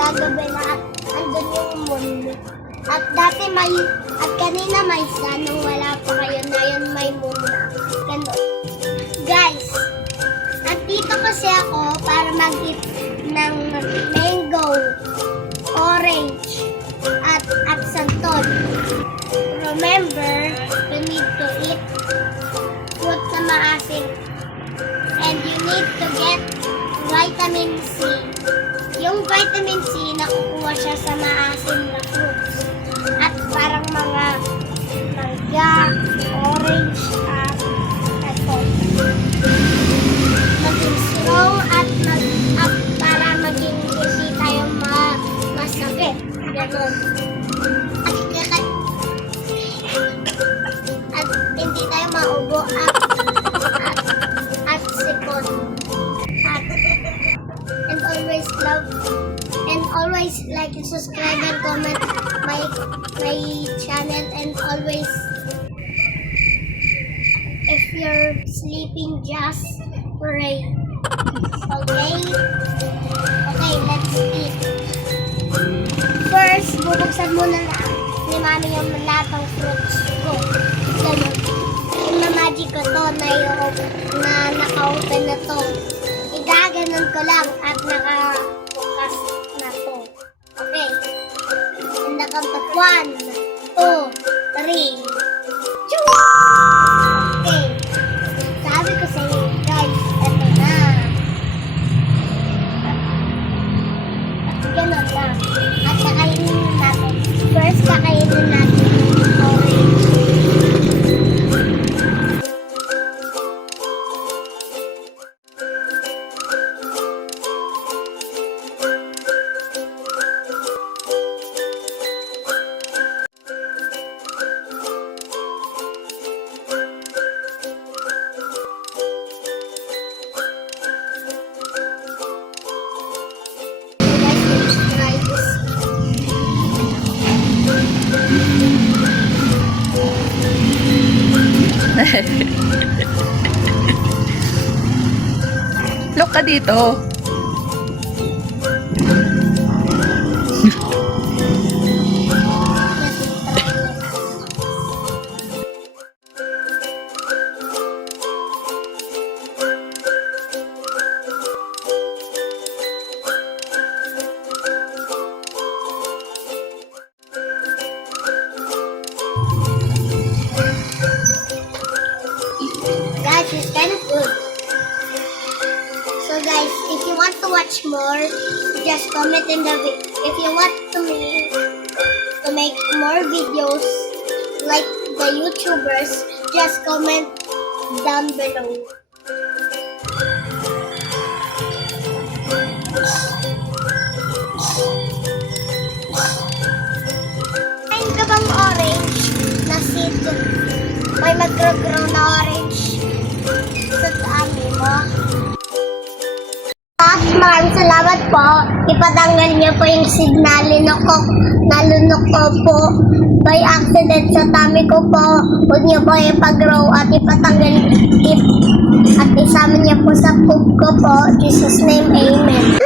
magagabi na at andun yung moon. At dati at kanina may sun, nung wala pa kayo na yun may moon na. Ganun. Guys, nandito kasi ako para mag-eat ng mango, orange, at santon. Remember, you need to eat fruit na maasim. And you need to get vitamin C. Yung vitamin C, nakukuha siya sa maasim na fruits. At parang mga mangga, orange, at ito. Maging strong at para maging hindi tayo masakit. Ganon. At hindi tayo maubo at sipon. And always love and always like and subscribe and comment my channel, and always if you're sleeping just pray. Okay? Okay, let's eat. First, bubuksan muna ni Mami yung lahat ng fruits ko. Ganun. Imamagic ko to na naka-open na to. Igaganon ko lang at naka-focus na to. Okay. And nakampat 1, 2, 3. Okay. Sabi ko sa inyo, guys, eto na. At ganon lang. At kakainin natin. First, kakainin natin yung orange. Look ka dito. Guys, it's kind of good. So guys, if you want to watch more, just comment in the if you want to make more videos like the YouTubers, just comment down below. Kain ka bang orange na seed? May mag-grow na orange sa dami mo. At maraming salamat po. Ipatanggal niyo po yung seed na nalunok ko po by accident sa tummy ko po. Huwag niyo po ipag-grow at ipatanggal at isama niyo po sa poop ko po. Jesus name, amen.